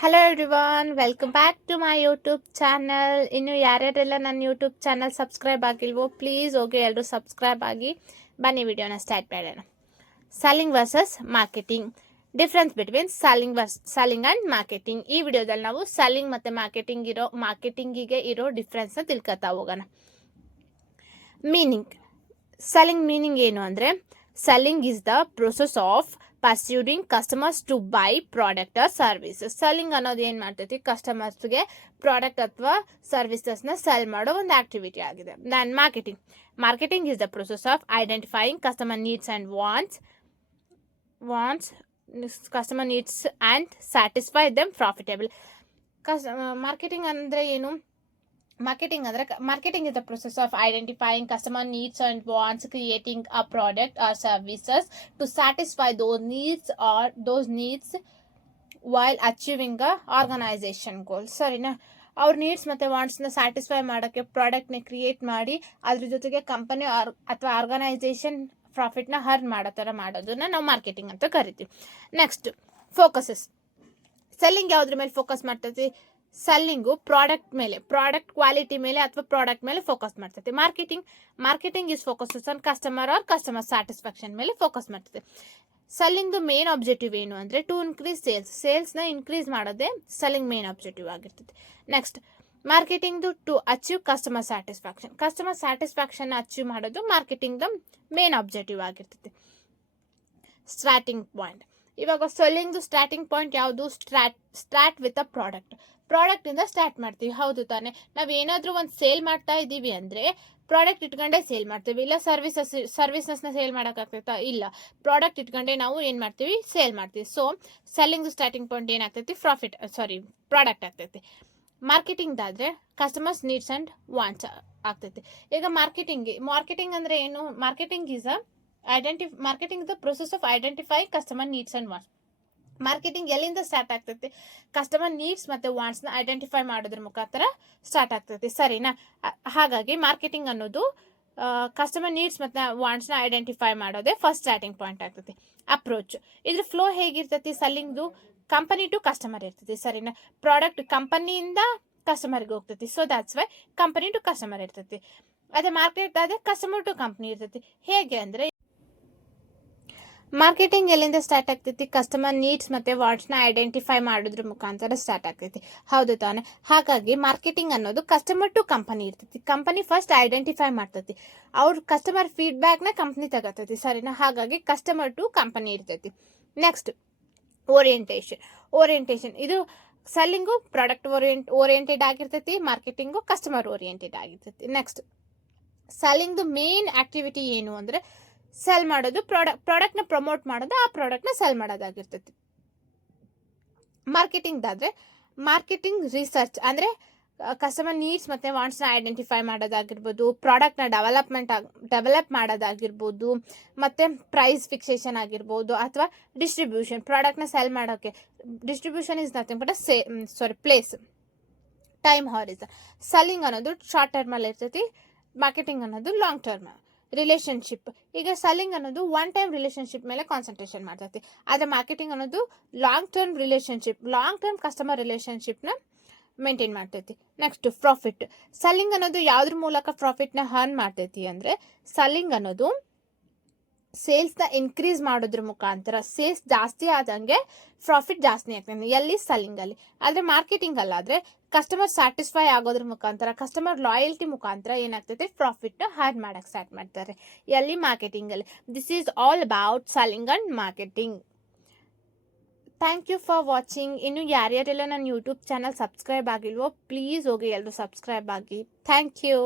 Hello everyone, welcome back to my YouTube channel. ಇನ್ನು ಯಾರ್ಯಾರೆಲ್ಲ ನನ್ನ ಯೂಟ್ಯೂಬ್ ಚಾನಲ್ ಸಬ್ಸ್ಕ್ರೈಬ್ ಆಗಿಲ್ವೋ ಪ್ಲೀಸ್ ಹೋಗಿ ಎಲ್ಲರೂ ಸಬ್ಸ್ಕ್ರೈಬ್ ಆಗಿ ಬನ್ನಿ. ವಿಡಿಯೋನ ಸ್ಟಾರ್ಟ್ ಮಾಡೋಣ. Selling versus marketing, difference between selling and marketing. ಈ ವಿಡಿಯೋದಲ್ಲಿ ನಾವು ಸೆಲ್ಲಿಂಗ್ ಮತ್ತು ಮಾರ್ಕೆಟಿಂಗಿಗೆ ಇರೋ ಡಿಫ್ರೆನ್ಸ್ನ ತಿಳ್ಕೊತಾ ಹೋಗೋಣ. ಮೀನಿಂಗ್, ಸೆಲ್ಲಿಂಗ್ ಮೀನಿಂಗ್ ಏನು ಅಂದರೆ, selling is the process of persuading customers to buy product or services. Selling ಅನ್ನೋದು ಏನು ಮಾಡ್ತೈತಿ, ಕಸ್ಟಮರ್ಸ್ಗೆ ಪ್ರಾಡಕ್ಟ್ ಅಥವಾ ಸರ್ವಿಸಸ್ನ ಸೆಲ್ ಮಾಡೋ ಒಂದು ಆಕ್ಟಿವಿಟಿ ಆಗಿದೆ. Then marketing is the process of identifying customer needs and wants customer needs and satisfy them profitable. Marketing ಅಂದರೆ ಏನು? Marketing is the process of identifying customer needs and wants, creating a product or services to satisfy those needs while achieving a organization goal. ಸರಿನಾ? ಅವ್ರ needs ಮತ್ತು ವಾಂಟ್ಸ್ನ satisfy ಮಾಡೋಕ್ಕೆ ಪ್ರಾಡಕ್ಟ್ನ create ಮಾಡಿ ಅದ್ರ ಜೊತೆಗೆ ಕಂಪನಿ ಅಥವಾ ಆರ್ಗನೈಸೇಷನ್ ಪ್ರಾಫಿಟ್ನ ಅರ್ನ್ ಮಾಡೋ ಥರ ಮಾಡೋದನ್ನ ನಾವು ಮಾರ್ಕೆಟಿಂಗ್ ಅಂತ ಕರಿತೀವಿ. Next, focuses. ಸೆಲ್ಲಿಂಗ್ ಯಾವುದ್ರ ಮೇಲೆ ಫೋಕಸ್ ಮಾಡ್ತೈತಿ? ಸೆಲ್ಲಿಂಗು ಪ್ರಾಡಕ್ಟ್ ಕ್ವಾಲಿಟಿ ಮೇಲೆ ಅಥವಾ ಪ್ರಾಡಕ್ಟ್ ಮೇಲೆ ಫೋಕಸ್ ಮಾಡ್ತೈತೆ. Marketing is focuses on customer satisfaction ಮೇಲೆ ಫೋಕಸ್ ಮಾಡ್ತೈತೆ. ಸೆಲ್ಲಿಂಗ್ದು ಮೇನ್ ಆಬ್ಜೆಕ್ಟಿವ್ ಏನು ಅಂದರೆ ಟು ಇನ್ಕ್ರೀಸ್ ಸೇಲ್ಸ್ನ ಇನ್ಕ್ರೀಸ್ ಮಾಡೋದೇ ಸೆಲ್ಲಿಂಗ್ ಮೇನ್ ಆಬ್ಜೆಕ್ಟಿವ್ ಆಗಿರ್ತೈತೆ. ನೆಕ್ಸ್ಟ್, ಮಾರ್ಕೆಟಿಂಗ್ದು to achieve customer satisfaction achieve ಮಾಡೋದು ಮಾರ್ಕೆಟಿಂಗ್ದು ಮೇನ್ ಆಬ್ಜೆಕ್ಟಿವ್ ಆಗಿರ್ತೈತೆ. ಸ್ಟಾರ್ಟಿಂಗ್ ಪಾಯಿಂಟ್, ಇವಾಗ ಸೆಲ್ಲಿಂಗ್ದು ಸ್ಟಾರ್ಟಿಂಗ್ ಪಾಯಿಂಟ್ ಯಾವುದು? ಸ್ಟಾರ್ಟ್ ವಿತ್ ಅ ಪ್ರಾಡಕ್ಟಿಂದ ಸ್ಟಾರ್ಟ್ ಮಾಡ್ತೀವಿ, ಹೌದು ತಾನೆ? ನಾವು ಏನಾದರೂ ಒಂದು ಸೇಲ್ ಮಾಡ್ತಾ ಇದ್ದೀವಿ ಅಂದರೆ ಪ್ರಾಡಕ್ಟ್ ಇಟ್ಕೊಂಡೇ ಸೇಲ್ ಮಾಡ್ತೀವಿ, ಇಲ್ಲ ಸರ್ವಿಸಸ್ನ ಸೇಲ್ ಮಾಡೋಕ್ಕಾಗ್ತೈತಾ? ಇಲ್ಲ, ಪ್ರಾಡಕ್ಟ್ ಇಟ್ಕೊಂಡೇ ನಾವು ಏನು ಮಾಡ್ತೀವಿ? ಸೇಲ್ ಮಾಡ್ತೀವಿ. ಸೊ ಸೆಲ್ಲಿಂಗ್ದು ಸ್ಟಾರ್ಟಿಂಗ್ ಪಾಯಿಂಟ್ ಏನಾಗ್ತೈತಿ? ಪ್ರಾಡಕ್ಟ್ ಆಗ್ತೈತಿ. ಮಾರ್ಕೆಟಿಂಗ್ದಾದರೆ ಕಸ್ಟಮರ್ಸ್ ನೀಡ್ಸ್ ಆ್ಯಂಡ್ ವಾಂಟ್ಸ್ ಆಗ್ತೈತಿ. ಈಗ ಮಾರ್ಕೆಟಿಂಗ್ ಅಂದರೆ ಏನು? Marketing is the process of identify customer needs and wants. Marketing ಎಲ್ಲಿಂದ ಸ್ಟಾರ್ಟ್ ಆಗ್ತೈತಿ? ಕಸ್ಟಮರ್ ನೀಡ್ಸ್ ಮತ್ತು ವಾಂಟ್ಸ್ನ ಐಡೆಂಟಿಫೈ ಮಾಡೋದ್ರ ಮುಖಾಂತರ ಸ್ಟಾರ್ಟ್ ಆಗ್ತೈತಿ, ಸರಿನಾ? ಹಾಗಾಗಿ ಮಾರ್ಕೆಟಿಂಗ್ ಅನ್ನೋದು ಕಸ್ಟಮರ್ ನೀಡ್ಸ್ ಮತ್ತು ವಾಂಟ್ಸ್ನ ಐಡೆಂಟಿಫೈ ಮಾಡೋದೇ ಫಸ್ಟ್ ಸ್ಟಾರ್ಟಿಂಗ್ ಪಾಯಿಂಟ್ ಆಗ್ತೈತಿ. ಅಪ್ರೋಚ್, ಇದ್ರ ಫ್ಲೋ ಹೇಗಿರ್ತೈತಿ? ಸೆಲ್ಲಿಂಗ್ದು ಕಂಪನಿ ಟು ಕಸ್ಟಮರ್ ಇರ್ತೈತಿ, ಸರಿನಾ? ಪ್ರಾಡಕ್ಟ್ ಕಂಪನಿಯಿಂದ ಕಸ್ಟಮರ್ಗೆ ಹೋಗ್ತೈತಿ, so that's why company to customer ಇರ್ತೈತಿ. ಅದೇ ಮಾರ್ಕೆಟ್ ಆದ್ರೆ ಕಸ್ಟಮರ್ ಟು ಕಂಪನಿ ಇರ್ತೈತಿ. ಹೇಗೆ ಅಂದರೆ, ಮಾರ್ಕೆಟಿಂಗ್ ಎಲ್ಲಿಂದ ಸ್ಟಾರ್ಟ್ ಆಗ್ತೈತಿ? ಕಸ್ಟಮರ್ ನೀಡ್ಸ್ ಮತ್ತು ವಾಂಟ್ಸ್ನ ಐಡೆಂಟಿಫೈ ಮಾಡೋದ್ರ ಮುಖಾಂತರ ಸ್ಟಾರ್ಟ್ ಆಗ್ತೈತಿ, ಹೌದು ತಾನೆ? ಹಾಗಾಗಿ ಮಾರ್ಕೆಟಿಂಗ್ ಅನ್ನೋದು ಕಸ್ಟಮರ್ ಟು ಕಂಪನಿ ಇರ್ತೈತಿ. ಕಂಪನಿ ಫಸ್ಟ್ ಐಡೆಂಟಿಫೈ ಮಾಡ್ತೈತಿ, ಅವ್ರ ಕಸ್ಟಮರ್ ಫೀಡ್ಬ್ಯಾಕ್ನ ಕಂಪ್ನಿ ತಗೋತೈತಿ, ಸರಿನಾ? ಹಾಗಾಗಿ ಕಸ್ಟಮರ್ ಟು ಕಂಪನಿ ಇರ್ತೈತಿ. Next, orientation. ಇದು ಸೆಲ್ಲಿಂಗು ಪ್ರಾಡಕ್ಟ್ ಓರಿಯೆಂಟೆಡ್ ಆಗಿರ್ತೈತಿ, ಮಾರ್ಕೆಟಿಂಗು ಕಸ್ಟಮರ್ ಓರಿಯೆಂಟೆಡ್ ಆಗಿರ್ತೈತಿ. ನೆಕ್ಸ್ಟ್, ಸೆಲ್ಲಿಂಗ್ದು ಮೇನ್ ಆಕ್ಟಿವಿಟಿ ಏನು ಅಂದರೆ ಸೆಲ್ ಮಾಡೋದು, ಪ್ರಾಡಕ್ಟ್ನ ಪ್ರಮೋಟ್ ಮಾಡೋದು, ಆ ಪ್ರಾಡಕ್ಟ್ನ ಸೆಲ್ ಮಾಡೋದಾಗಿರ್ತೈತಿ. ಮಾರ್ಕೆಟಿಂಗ್ ರಿಸರ್ಚ್ ಅಂದರೆ ಕಸ್ಟಮರ್ ನೀಡ್ಸ್ ಮತ್ತು ವಾಂಟ್ಸ್ನ ಐಡೆಂಟಿಫೈ ಮಾಡೋದಾಗಿರ್ಬೋದು, ಪ್ರಾಡಕ್ಟ್ನ ಡೆವಲಪ್ ಮಾಡೋದಾಗಿರ್ಬೋದು, ಮತ್ತು ಪ್ರೈಸ್ ಫಿಕ್ಸೇಷನ್ ಆಗಿರ್ಬೋದು, ಅಥವಾ ಡಿಸ್ಟ್ರಿಬ್ಯೂಷನ್. ಪ್ರಾಡಕ್ಟ್ನ ಸೆಲ್ ಮಾಡೋಕ್ಕೆ distribution is nothing but place, time horizon. Selling ಅನ್ನೋದು ಶಾರ್ಟ್ ಟರ್ಮಲ್ಲಿ ಇರ್ತೈತಿ, ಮಾರ್ಕೆಟಿಂಗ್ ಅನ್ನೋದು ಲಾಂಗ್ ಟರ್ಮ್. ರಿಲೇಷನ್ಶಿಪ್, ಈಗ ಸೆಲ್ಲಿಂಗ್ ಅನ್ನೋದು ಒನ್ ಟೈಮ್ ರಿಲೇಷನ್ಶಿಪ್ ಮೇಲೆ ಕಾನ್ಸಂಟ್ರೇಷನ್ ಮಾಡ್ತೈತಿ, ಆದರೆ ಮಾರ್ಕೆಟಿಂಗ್ ಅನ್ನೋದು ಲಾಂಗ್ ಟರ್ಮ್ ಕಸ್ಟಮರ್ ರಿಲೇಷನ್ಶಿಪ್ನ ಮೇಂಟೈನ್ ಮಾಡ್ತೈತಿ. Next, profit. ಸೆಲ್ಲಿಂಗ್ ಅನ್ನೋದು ಯಾವುದ್ರ ಮೂಲಕ ಪ್ರಾಫಿಟ್ನ ಅರ್ನ್ ಮಾಡ್ತೈತಿ ಅಂದರೆ, ಸೆಲ್ಲಿಂಗ್ ಅನ್ನೋದು ಸೇಲ್ಸ್ನ ಇನ್ಕ್ರೀಸ್ ಮಾಡೋದ್ರ ಮುಖಾಂತರ, ಸೇಲ್ಸ್ ಜಾಸ್ತಿ ಆದಂಗೆ ಪ್ರಾಫಿಟ್ ಜಾಸ್ತಿ ಆಗ್ತದೆ, ಎಲ್ಲಿ? ಸೆಲ್ಲಿಂಗಲ್ಲಿ. ಆದರೆ ಮಾರ್ಕೆಟಿಂಗ್ ಅಲ್ಲಾದರೆ ಕಸ್ಟಮರ್ ಸ್ಯಾಟಿಸ್ಫೈ ಆಗೋದ್ರ ಮುಖಾಂತರ, ಕಸ್ಟಮರ್ ಲಾಯಲ್ಟಿ ಮುಖಾಂತರ ಏನಾಗ್ತೈತೆ? ಪ್ರಾಫಿಟ್ನ ಅರ್ನ್ ಮಾಡೋಕ್ಕೆ ಸ್ಟಾರ್ಟ್ ಮಾಡ್ತಾರೆ, ಎಲ್ಲಿ? ಮಾರ್ಕೆಟಿಂಗಲ್ಲಿ. This is all about selling and marketing. Thank you for watching. ಇನ್ನು ಯಾರ್ಯಾರೆಲ್ಲ ನನ್ನ ಯೂಟ್ಯೂಬ್ ಚಾನಲ್ ಸಬ್ಸ್ಕ್ರೈಬ್ ಆಗಿಲ್ವೋ ಪ್ಲೀಸ್ ಹೋಗಿ ಎಲ್ಲರೂ ಸಬ್ಸ್ಕ್ರೈಬ್ ಆಗಿ. Thank you.